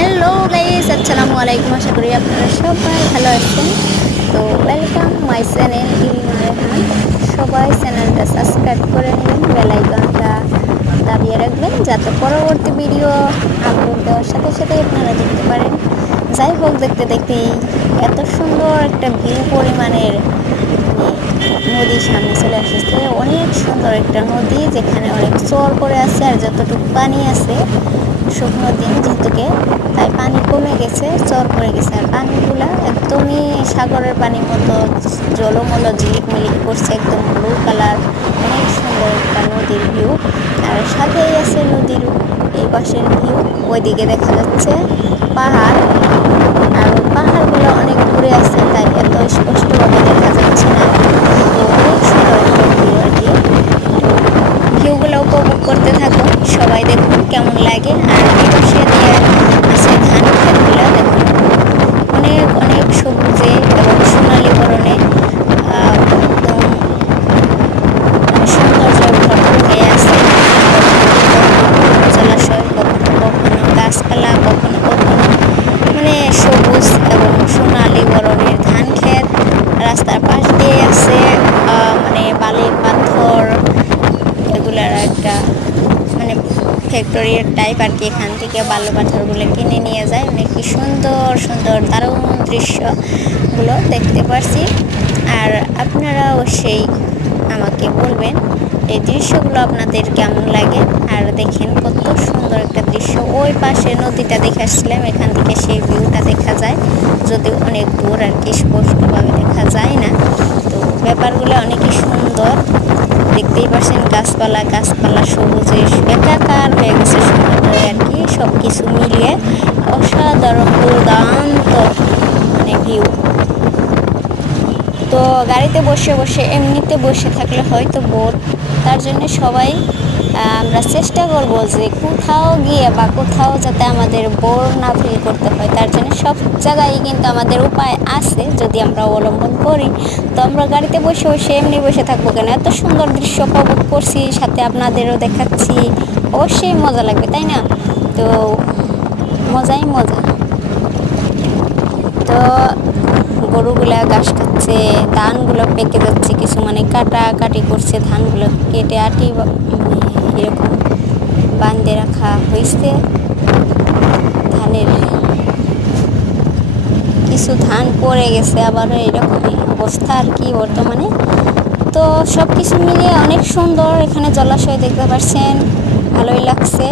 Hello guys, আসসালামু আলাইকুম। আশা করি আপনারা সবাই ভালো আছেন। তো ওয়েলকাম মাই চ্যানেল ইলিমা রেহান। সবাই চ্যানেলটা সাবস্ক্রাইব করে নেবেন, বেল আইকনটা দাবিয়ে রাখবেন যাতে পরবর্তী ভিডিও আপলোড দেওয়ার সাথে সাথে আপনারা দেখতে পারেন। যাই হোক, দেখতে দেখতেই এত সুন্দর একটা ভিউ পরিমাণের নদীর সামনে চলে এসেছে। অনেক সুন্দর একটা নদী, যেখানে অনেক চর করে আছে, আর যতটুকু পানি আছে শুকনো দিন যেহেতুকে, তাই পানি কমে গেছে, চর পড়ে গেছে। আর পানিগুলা একদমই সাগরের পানির মতো জলমল ঝিলিকমিলিক করছে, একদম ব্লু কালার। অনেক সুন্দর একটা নদীর ভিউ। আর সাথেই আছে নদীর এই পাশের ভিউ। ওইদিকে দেখা যাচ্ছে পাহাড়, আর ওই পাহাড়গুলো অনেক দূরে আছে, তাই এত স্পষ্টভাবে দেখা যাচ্ছে না। তো অনেক সুন্দর একটা ভিউ আর কি। ভিউগুলো উপভোগ করতে থাকুন, সবাই দেখুন কেমন লাগে। আর এই পাশে দিয়ে আছে ধান ক্ষেতগুলো, দেখুন অনেক অনেক সবুজে এবং সোনালি বরণে একদম সৌন্দর্য ভরপুর হয়ে আছে। কখনো জলাশয়, কখনো কখনো গাছপালা, কখনো কখনো মানে সবুজ এবং সোনালি বরণের ধান ক্ষেত। রাস্তার পাশ দিয়ে আছে মানে বালি পাথর, এগুলার একটা মানে ফ্যাক্টরির টাইপ আর কি। এখান থেকে বালু পাথরগুলো কিনে নিয়ে যায়। অনেক কি সুন্দর সুন্দর দারুণ দৃশ্যগুলো দেখতে পারছি। আর আপনারা অবশ্যই আমাকে বলবেন এই দৃশ্যগুলো আপনাদের কেমন লাগে। আর দেখেন কত সুন্দর একটা দৃশ্য। ওই পাশে নদীটা দেখে আসছিলাম, এখান থেকে সেই ভিউটা দেখা যায়, যদিও অনেক দূর আর কি, স্পষ্টভাবে দেখা যায় না। তো ব্যাপারগুলো অনেকই সুন্দর, দেখতেই পাচ্ছেন গাছপালা গাছপালা সবুজে একাকার হয়ে গেছে সুন্দরভাবে আর কি। সব কিছু মিলিয়ে অসাধারণ দুর্দান্ত মানে ভিউ। তো গাড়িতে বসে বসে এমনিতে বসে থাকলে হয়তো বোর, তার জন্য সবাই আমরা চেষ্টা করব যে কোথাও গিয়ে বা কোথাও যাতে আমাদের বোর না ফিল করতে হয়। তার জন্য সব জায়গায় কিন্তু আমাদের উপায় আছে, যদি আমরা অবলম্বন করি। তো আমরা গাড়িতে বসে বসে এমনি বসে থাকবো কেন? এত সুন্দর দৃশ্য উপভোগ করছি, সাথে আপনাদেরও দেখাচ্ছি, অবশ্যই মজা লাগবে, তাই না? তো মজাই মজা। তো গরুগুলা ঘাস খাচ্ছে, ধানগুলো পেকে যাচ্ছে, কিছু মানে কাটাকাটি করছে, ধানগুলো কেটে আটি এরকম বাঁধে রাখা হয়েছে। ধানের কিছু ধান পড়ে গেছে, আবারও এরকমই অবস্থা আর কি বর্তমানে। তো সব কিছু মিলিয়ে অনেক সুন্দর। এখানে জলাশয় দেখতে পাচ্ছেন, ভালোই লাগছে।